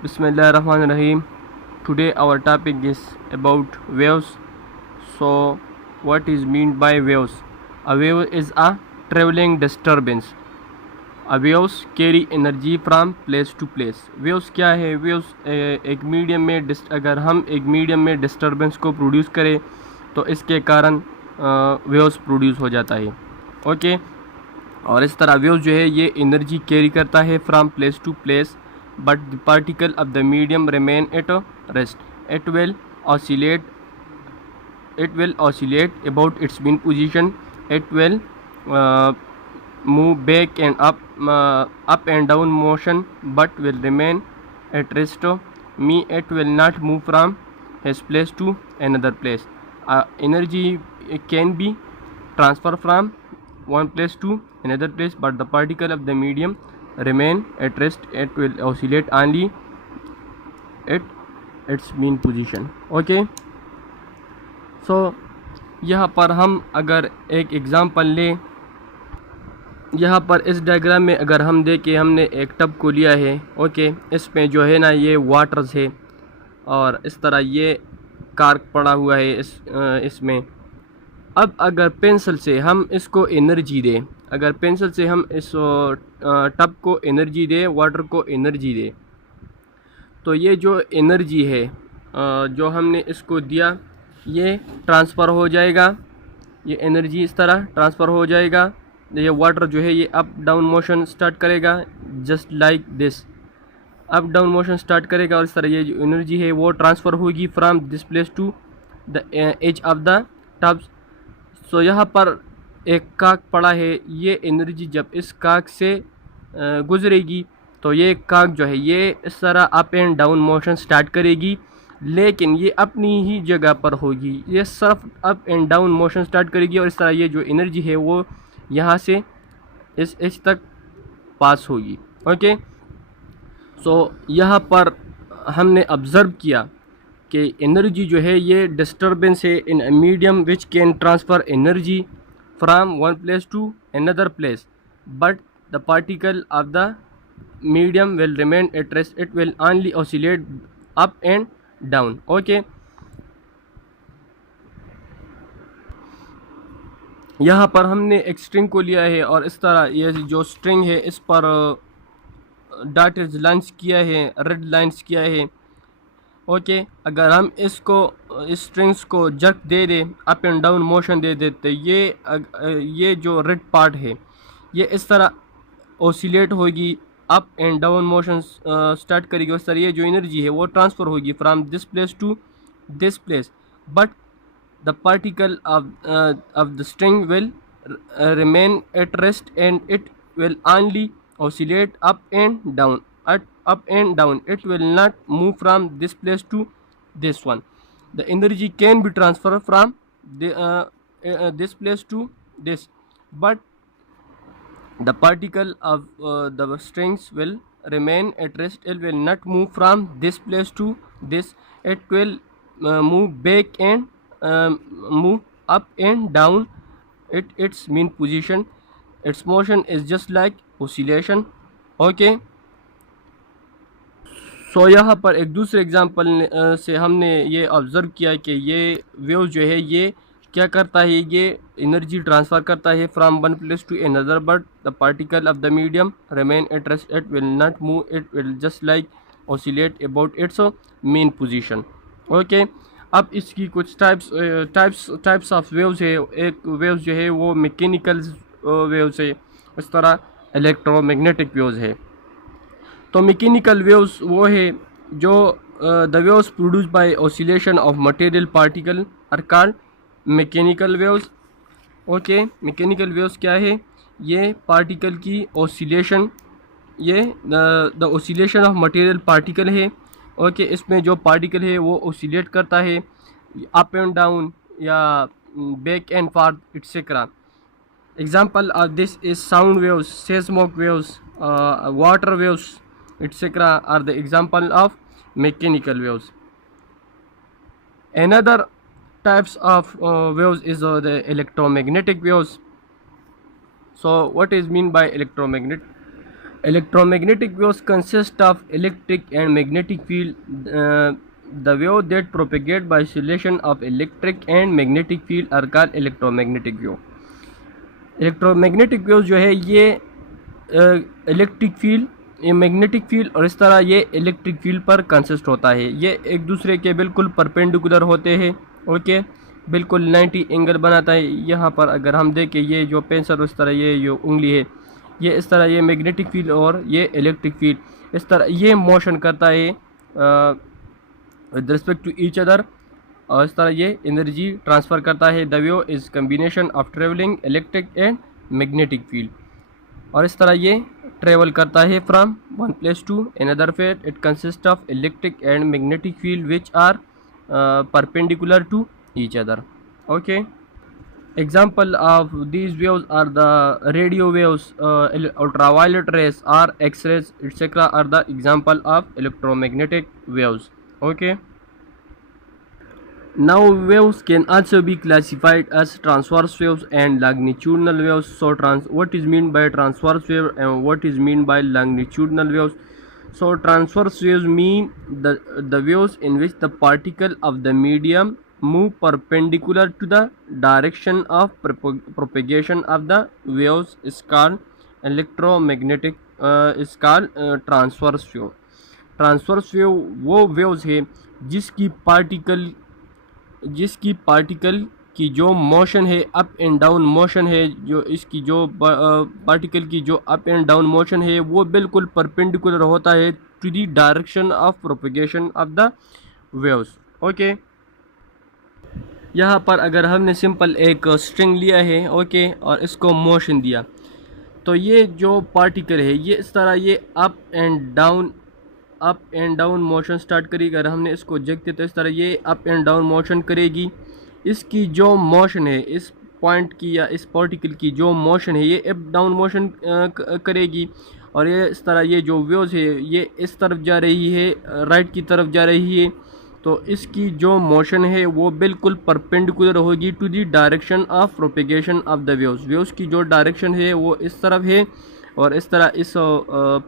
Bismillahirrahmanirrahim. Today our topic is about waves. So, what is meant by waves? A wave is a traveling disturbance. A waves carry energy from place to place. Waves क्या है? Waves एक medium में अगर हम एक medium में disturbance को produce करें तो इसके कारण वेव्स प्रोड्यूस हो जाता है. ओके. और इस तरह वेव्स जो है ये एनर्जी कैरी करता है from place to place, but the particle of the medium remain at rest. It will oscillate. It will oscillate about its mean position. It will move back and up and down motion, but will remain at rest. It will not move from his place to another place. Energy can be transferred from one place to another place, but the particle of the medium remain at rest. It will oscillate only at its mean position. Okay. So यहाँ पर हम अगर एक example लें, यहाँ पर इस diagram में अगर हम देखें, हमने एक टब को लिया है. ओके. इसमें जो है ना ये वाटर्स है और इस तरह ये कार्क पड़ा हुआ है इसमें. अब अगर पेंसिल से हम इसको एनर्जी दें, अगर पेंसिल से हम इस टब को एनर्जी दें, वाटर को एनर्जी दें, तो ये जो एनर्जी है जो हमने इसको दिया ये ट्रांसफ़र हो जाएगा. ये एनर्जी इस तरह ट्रांसफ़र हो जाएगा. ये वाटर जो है ये अप डाउन मोशन स्टार्ट करेगा, just like this. Up down motion start करेगा और इस तरह ये जो एनर्जी है वो ट्रांसफ़र होगी from this place to the edge of the tub. So यहाँ पर एक काक पड़ा है. ये एनर्जी जब इस काक से गुजरेगी तो ये काक जो है ये इस तरह up and down motion start करेगी, लेकिन ये अपनी ही जगह पर होगी. ये सिर्फ up and down motion start करेगी और इस तरह ये जो एनर्जी है वो यहाँ से इस एज तक पास होगी. ओके. सो यहाँ पर हमने ऑब्ज़र्व किया कि एनर्जी जो है ये डिस्टर्बेंस है in a medium which can transfer energy from one place to another place, but the particle of the medium will remain at rest. It will only oscillate up and down. Okay. यहाँ पर हमने एक string को लिया है और इस तरह ये जो स्ट्रिंग है इस पर डॉटेड लाइन्स किया है, रेड लाइन्स किया है. ओके. अगर हम इसको इस स्ट्रिंग्स को जर्क दे दें, अप एंड डाउन मोशन दे देते, ये जो रेड पार्ट है ये इस तरह ओसिलेट होगी, up and down motion start करेगी. उस तरह ये जो एनर्जी है वो ट्रांसफ़र होगी from this place to this place, but the particle of the string will remain at rest and it will only oscillate up and down. Up and down. It will not move from this place to this one. The energy can be transferred from this place to this, but the particle of the strings will remain at rest. It will not move from this place to this. It will move back and move up and down at its mean position. Its motion is just like oscillation. Okay. सो यहाँ पर एक दूसरे example से हमने ये observe किया कि ये वेव जो है ये क्या करता है, ये एनर्जी ट्रांसफ़र करता है from one place to another, but the particle of the medium remain at rest. It will not move. It will just like oscillate about its mean position. Okay. अब इसकी कुछ टाइप्स ऑफ वेव्स है. एक waves जो है वो mechanical waves है, इस तरह इलेक्ट्रोमैग्नेटिक वेव्स है. तो मैकेनिकल वेव्स वो है जो the waves produce by oscillation of material particle are called mechanical waves. Okay. Mechanical waves क्या है? ये पार्टिकल की ऑसिलेशन, ये the oscillation of material particle है. ओके. इसमें जो पार्टिकल है वो ऑसिलेट करता है अप एंड डाउन या back and forth etcetera. Example of this is sound waves, seismic waves, water waves etc. are the example of mechanical waves. Another types of waves is the electromagnetic waves. So what is mean by electromagnet? Electromagnetic waves consist of electric and magnetic field. The wave that propagate by oscillation of electric and magnetic field are called electromagnetic wave. Electromagnetic wave जो है ये electric field, ये magnetic field और इस तरह ये electric field पर consist होता है। ये एक दूसरे के बिल्कुल परपेंडिकुलर होते हैं। ओके, बिल्कुल 90 एंगल बनाता है। यहाँ पर अगर हम देखें ये जो पेंसिल इस तरह ये जो उंगली है ये इस तरह ये मैग्नेटिक फील्ड और ये इलेक्ट्रिक फील्ड इस तरह ये मोशन करता है with respect to each other और इस तरह ये एनर्जी ट्रांसफ़र करता है। The wave is combination of travelling electric and magnetic field और इस तरह ये ट्रेवल करता है from one place to another place. It consist of electric and magnetic field which are perpendicular to each other. Okay, example of these waves are the radio waves, ultraviolet rays or x-rays etc. are the example of electromagnetic waves. Okay, now waves can also be classified as transverse waves and longitudinal waves. So what is mean by transverse wave and what is mean by longitudinal waves? So transverse waves mean the waves in which the particle of the medium move perpendicular to the direction of propagation of the waves is called electromagnetic is called transverse wave. Transverse wave वो waves है जिसकी particle की जो motion है up and down motion है, जो इसकी जो पार्टिकल की जो अप एंड डाउन मोशन है वो बिल्कुल परपेंडिकुलर होता है to the direction of propagation of the waves. Okay, यहाँ पर अगर हमने सिंपल एक स्ट्रिंग लिया है ओके और इसको मोशन दिया तो ये जो पार्टिकल है ये इस तरह ये up and down motion start करेगी। अगर हमने इसको देखते तो इस तरह ये अप एंड डाउन मोशन करेगी। इसकी जो मोशन है इस पॉइंट की या इस पार्टिकल की जो मोशन है ये अप डाउन मोशन करेगी और ये इस तरह ये जो वेव्स है ये इस तरफ जा रही है, राइट की तरफ जा रही है। तो इसकी जो मोशन है वो बिल्कुल परपेंडिकुलर होगी to the direction of propagation of the waves. Waves की जो डायरेक्शन है वो इस तरफ है और इस तरह इस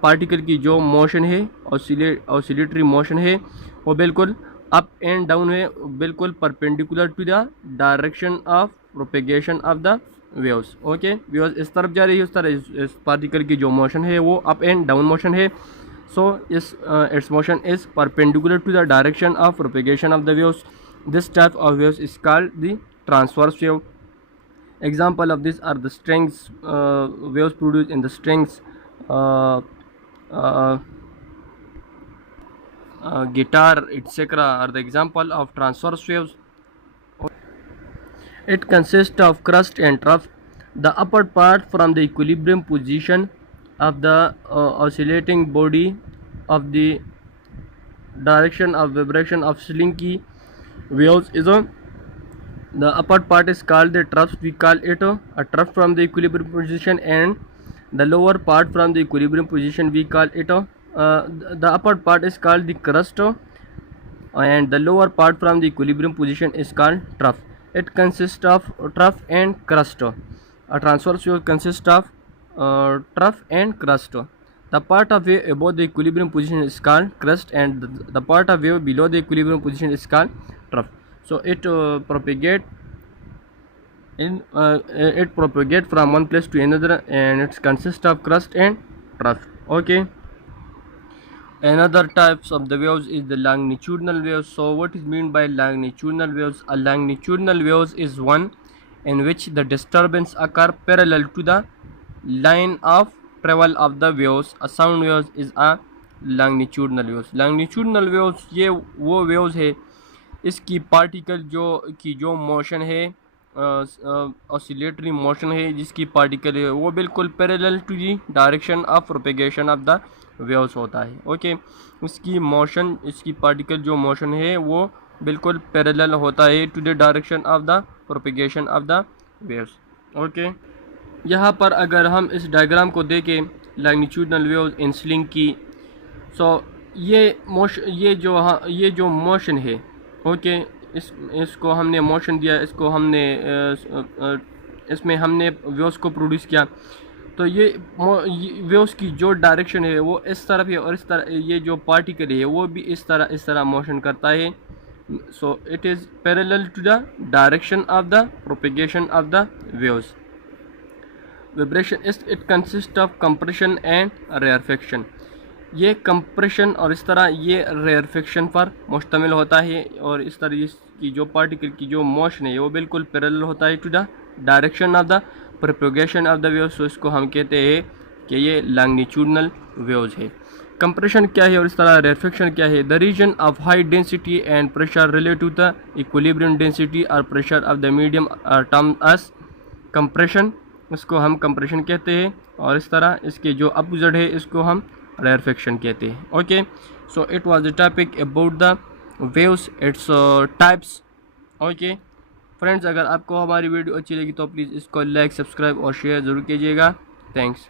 पार्टिकल की जो मोशन है ऑसिलेटरी मोशन है वो बिल्कुल अप एंड डाउन है, बिल्कुल perpendicular to the direction of propagation of the waves. Okay, waves इस तरफ जा रही है, उस तरह इस पार्टिकल की जो मोशन है वो अप एंड डाउन मोशन है। So its motion is perpendicular to the direction of propagation of the waves. This type of waves is called the transverse wave. Example of this are the strings, waves produced in the strings, guitar etc. are the example of transverse waves. It consists of crust and trough. The upper part from the equilibrium position of the oscillating body of the direction of vibration of slinky waves is the upper part is called the trough. We call it a trough from the equilibrium position, and the lower part from the equilibrium position we call it the upper part is called the crust and the lower part from the equilibrium position is called trough. It consists of trough and crust. A transverse wave consists of trough and crust. The part of wave above the equilibrium position is called crust and the part of wave below the equilibrium position is called trough. So it propagate from one place to another and it consists of crust and trough. Okay, another types of the waves is the longitudinal waves. So what is mean by longitudinal waves? A longitudinal waves is one in which the disturbance occur parallel to the line of travel of the waves. A sound waves is a longitudinal waves. Longitudinal waves ये वो waves है इसकी particle जो motion है oscillatory motion है जिसकी particle है वो बिल्कुल parallel to the direction of propagation of the waves होता है। ओके, इसकी पार्टिकल जो मोशन है वो बिल्कुल पैरेलल होता है to the direction of the propagation of the waves. Okay, यहाँ पर अगर हम इस डायग्राम को देखें लॉन्गिट्यूडनल वेव्स इन स्लिंग की, सो ये जो मोशन है ओके, इसको हमने मोशन दिया, इसको हमने इसमें हमने वेव्स को प्रोड्यूस किया। तो ये वेव्स की जो डायरेक्शन है वो इस तरफ है, और इस तरह ये जो पार्टिकल है वो भी इस तरह मोशन करता है. So it is parallel to the direction of the propagation of the waves. Vibration it consist of compression and rarefaction. ये कंप्रेशन और इस तरह ये रेयरफेक्शन पर मुश्तमिल होता है, और इस तरह इसकी जो पार्टिकल की जो मोशन है वो बिल्कुल पैरेलल होता है to the direction of the propagation of the waves. तो इसको हम कहते हैं कि ये लॉन्गिट्यूडनल वेव्स है. कंप्रेशन क्या है और इस तरह रेयरफेक्शन क्या है? The region of high density and pressure relative to the equilibrium density और pressure of the medium term as compression. इसको हम कंप्रेशन कहते हैं, और इस तरह इसके जो अपोजिट है इसको हम रेयरफेक्शन कहते हैं. Okay, so it was the topic about the waves, its types. Okay friends, अगर आपको हमारी वीडियो अच्छी लगी तो प्लीज़ इसको लाइक, सब्सक्राइब और शेयर ज़रूर कीजिएगा. थैंक्स.